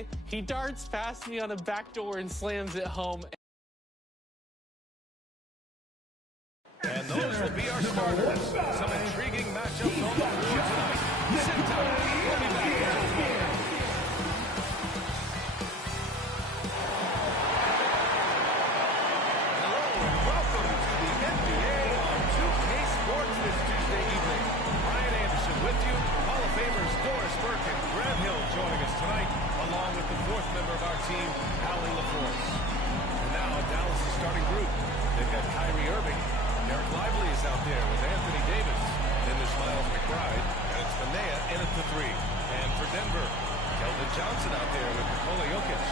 play. He darts past me on a backdoor and slams it home. And those will be our starters. Some intriguing matchups on the floor tonight. Sit tight. We'll be back. Hello and welcome to the NBA on 2K Sports this Tuesday evening. Ryan Anderson with you. Hall of Famers Doris Burke and Graham Hill joining us tonight, along with the fourth member of our team, Allie LaForce. And now Dallas' starting group. They've got Kyrie Irving. Derek Lively is out there with Anthony Davis. Then there's Miles McBride, and it's Manea in at the 3. And for Denver, Keldon Johnson out there with Nikola Jokic.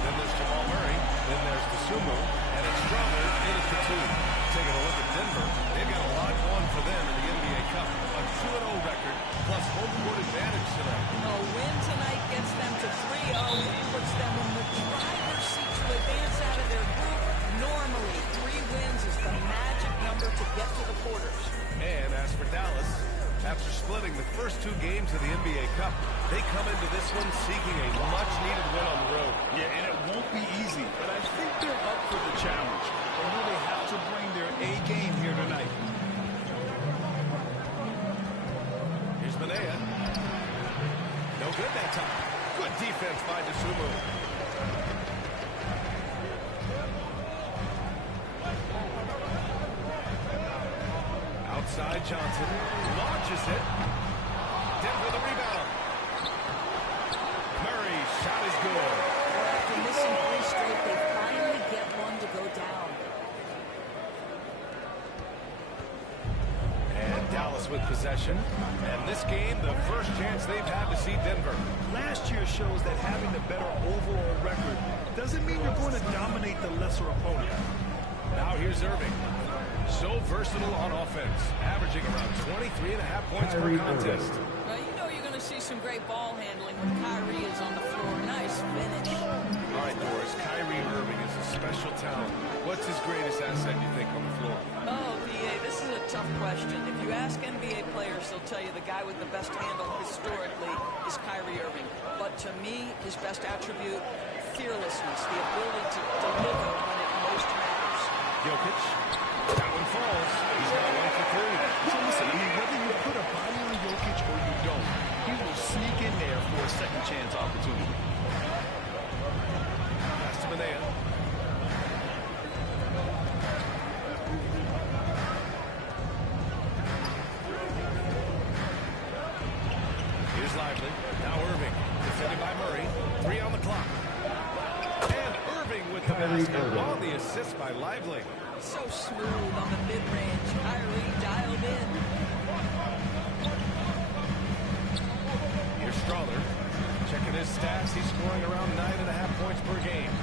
Then there's Jamal Murray. Then there's Dosunmu, and it's Drummond in at the 2. Taking a look at Denver, they've got a lot going for them in the NBA Cup. A 2-0 record, plus home court advantage tonight. A win tonight gets them to 3-0. It puts them in the driver's seat to advance out of their group. Normally, 3 wins is the magic number to get to the quarters. And as for Dallas, after splitting the first 2 games of the NBA Cup, they come into this one seeking a much-needed win on the road. Yeah, and it won't be easy, but I think they're up for the challenge. They know they have to bring their A game here tonight. Here's Manea. No good that time. Good defense by Dosunmu. Outside Johnson launches it. Denver the rebound. Murray's shot is good. After missing 3 straight, they finally get one to go down. And Dallas with possession. And this game, the first chance they've had to see Denver. Last year shows that having the better overall record doesn't mean you're going to dominate the lesser opponent. Now here's Irving. So versatile on offense, averaging around 23.5 points per contest. Well, you know you're going to see some great ball handling when Kyrie is on the floor. Nice finish. All right, Doris, Kyrie Irving is a special talent. What's his greatest asset, you think, on the floor? Oh, D.A., this is a tough question. If you ask NBA players, they'll tell you the guy with the best handle historically is Kyrie Irving. But to me, his best attribute, fearlessness, the ability to deliver when it most matters. Jokic. That one falls. He's got 1 for 3. So listen, I mean, whether you put a body on Jokic or you don't, he will sneak in there for a second chance opportunity. Pass to Manea. Here's Lively. Now Irving. Defended by Murray. 3 on the clock. And Irving with the basket on the assist by Lively. So smooth on the mid-range. Kyrie dialed in. Here's Strawler. Checking his stats. He's scoring around 9.5 points per game.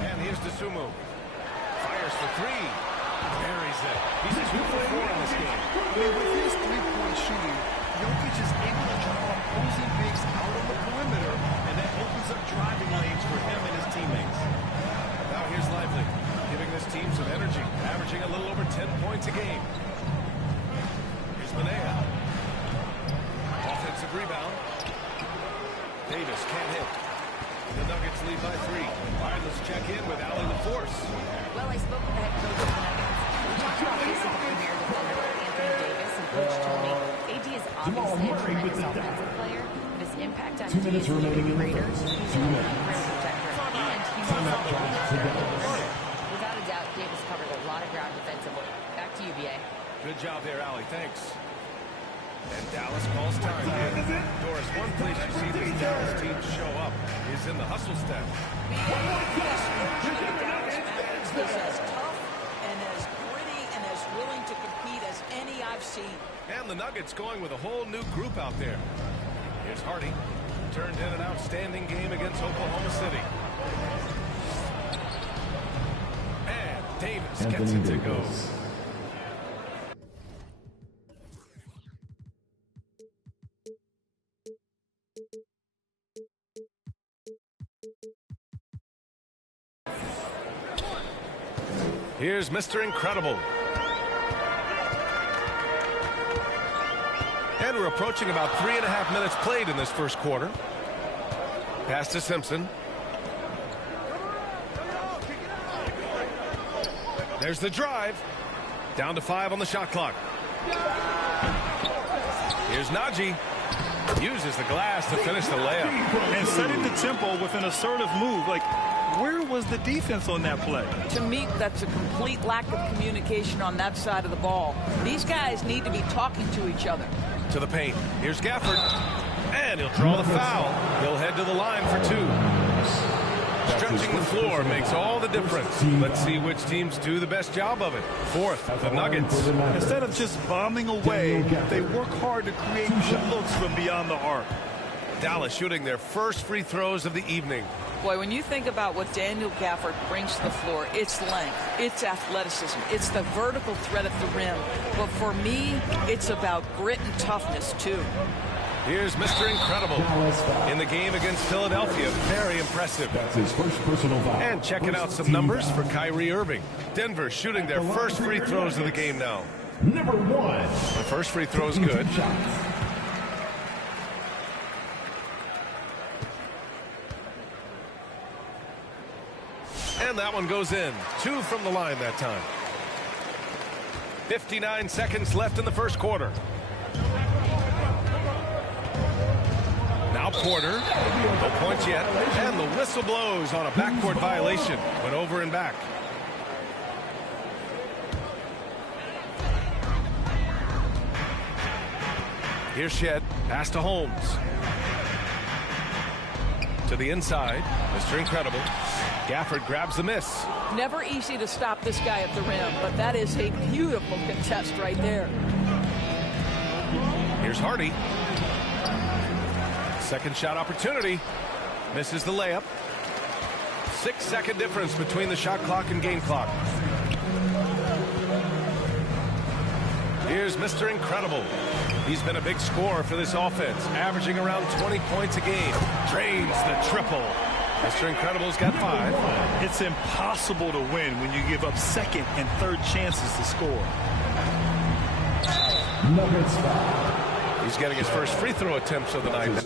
And here's Dosunmu. Fires for 3. Buries it. He's 2 for 4 in this game. With his 3-point shooting, Jokic is able to draw opposing bigs out on the perimeter, and that opens up driving lanes for him and his teammates. Now here's Lively, giving this team some energy, averaging a little over 10 points a game. Here's Manea. Offensive rebound. Davis can't hit. The Nuggets lead by 3. All right, let's check in with Allie LaForce. Well, I spoke with the head coach of the Nuggets. We talked about facing the premier defender, Anthony Davis, and Coach told me AD is obviously a tremendous offensive player, but his impact on D is even greater. He's a rim protector, and he's without a doubt, Davis covered a lot of ground defensively. Back to you, BA. Good job there, Allie. Thanks. And Dallas calls time. Doris, one place you see this Dallas team show up is in the hustle step. Dallas Mavericks is as tough and as gritty and as willing to compete as any I've seen. And the Nuggets going with a whole new group out there. Here's Hardy. Turned in an outstanding game against Oklahoma City. And Davis gets it to go. Here's Mr. Incredible. And And we're approaching about 3.5 minutes played in this first quarter. Pass to Simpson. There's the drive. Down to 5 on the shot clock. Here's Najee. Uses the glass to finish the layup. And setting the tempo with an assertive move. Like, where was the defense on that play? To me, that's a complete lack of communication on that side of the ball. These guys need to be talking to each other. To the paint. Here's Gafford. And he'll draw the foul. He'll head to the line for 2. Stretching the floor makes all the difference. Let's see which teams do the best job of it. Fourth, the Nuggets. Instead of just bombing away, they work hard to create good looks from beyond the arc. Dallas shooting their first free throws of the evening. Boy, when you think about what Daniel Gafford brings to the floor, it's length, it's athleticism, it's the vertical threat at the rim. But for me, it's about grit and toughness, too. Here's Mr. Incredible in the game against Philadelphia. Very impressive. That's his first personal foul. And checking out some numbers for Kyrie Irving. Denver shooting their first free throws of the game now. Number 1. The first free throw is good. And that one goes in. 2 from the line that time. 59 seconds left in the first quarter. Now Porter, no points yet, and the whistle blows on a backcourt violation. Went over and back. Here's Shed, pass to Holmes. To the inside, Mr. Incredible. Gafford grabs the miss. Never easy to stop this guy at the rim, but that is a beautiful contest right there. Here's Hardy. Second shot opportunity. Misses the layup. 6-second difference between the shot clock and game clock. Here's Mr. Incredible. He's been a big scorer for this offense, averaging around 20 points a game. Drains the triple. Mr. Incredible's got 5. It's impossible to win when you give up second and third chances to score. Nuggets foul. He's getting his first free throw attempts of the night.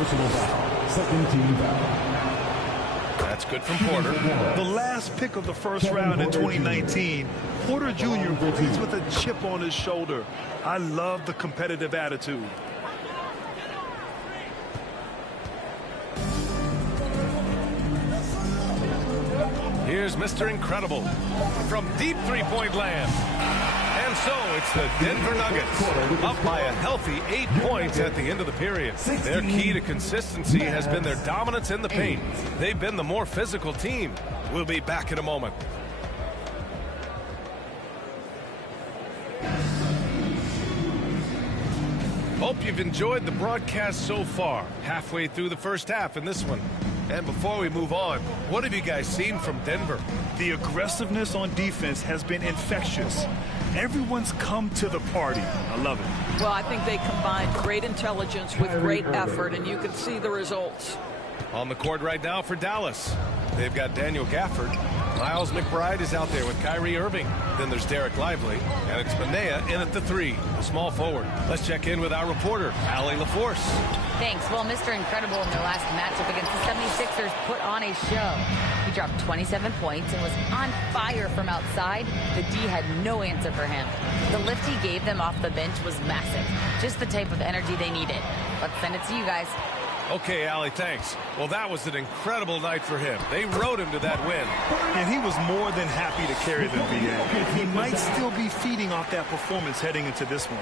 personal foul. Second team foul. That's good from Porter. The last pick of the first round in 2019, Porter Jr. plays with a chip on his shoulder. I love the competitive attitude. Here's Mr. Incredible from deep three-point land. And so it's the Denver Nuggets up by a healthy 8 points at the end of the period. Their key to consistency has been their dominance in the paint. They've been the more physical team. We'll be back in a moment. Hope you've enjoyed the broadcast so far. Halfway through the first half in this one. And before we move on, what have you guys seen from Denver? The aggressiveness on defense has been infectious. Everyone's come to the party. I love it. Well, I think they combined great intelligence with great effort, and you can see the results. On the court right now for Dallas, they've got Daniel Gafford. Miles McBride is out there with Kyrie Irving. Then there's Derek Lively, and it's Manea in at the 3, the small forward. Let's check in with our reporter, Allie LaForce. Thanks. Well, Mr. Incredible in their last matchup against the 76ers put on a show. He dropped 27 points and was on fire from outside. The D had no answer for him. The lift he gave them off the bench was massive. Just the type of energy they needed. Let's send it to you guys. Okay, Allie, thanks. Well, that was an incredible night for him. They rode him to that win. And he was more than happy to carry them, BA. He might still be feeding off that performance heading into this one.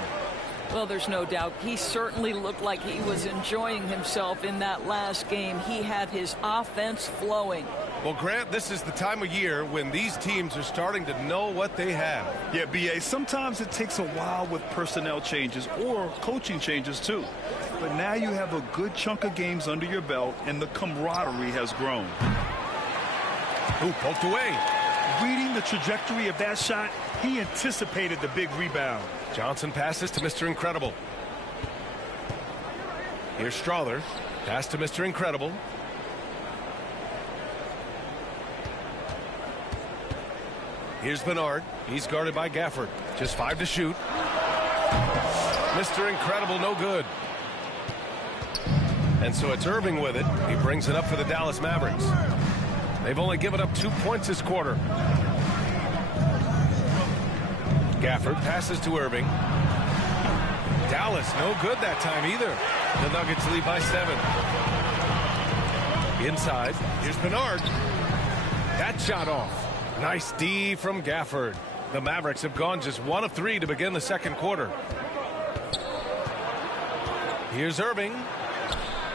Well, there's no doubt. He certainly looked like he was enjoying himself in that last game. He had his offense flowing. Well, Grant, this is the time of year when these teams are starting to know what they have. Yeah, BA, sometimes it takes a while with personnel changes or coaching changes, too. But now you have a good chunk of games under your belt, and the camaraderie has grown. Ooh, poked away. Reading the trajectory of that shot, he anticipated the big rebound. Johnson passes to Mr. Incredible. Here's Strother. Pass to Mr. Incredible. Here's Bernard. He's guarded by Gafford. Just 5 to shoot. Mr. Incredible, no good. And so it's Irving with it. He brings it up for the Dallas Mavericks. They've only given up 2 points this quarter. Gafford passes to Irving. Dallas, no good that time either. The Nuggets lead by 7. Inside, here's Bernard. That shot off. Nice D from Gafford. The Mavericks have gone just 1 of 3 to begin the second quarter. Here's Irving.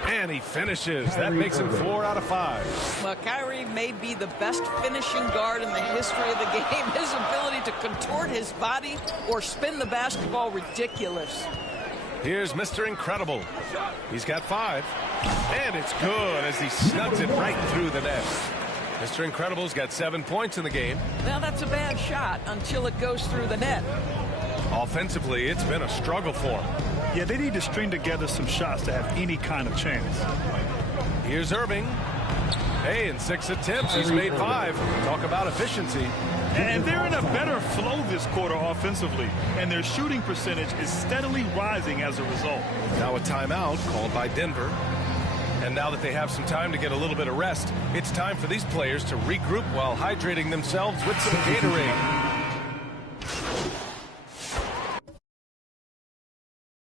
And he finishes. That makes him 4 out of 5. Well, Kyrie may be the best finishing guard in the history of the game. His ability to contort his body or spin the basketball, ridiculous. Here's Mr. Incredible. He's got 5. And it's good as he snugs it right through the net. Mr. Incredible's got 7 points in the game. Now, that's a bad shot until it goes through the net. Offensively, it's been a struggle for him. Yeah, they need to string together some shots to have any kind of chance. Here's Irving. Hey, in 6 attempts, he's made 5. Talk about efficiency. And they're in a better flow this quarter offensively, and their shooting percentage is steadily rising as a result. Now a timeout called by Denver. And now that they have some time to get a little bit of rest, it's time for these players to regroup while hydrating themselves with some Gatorade.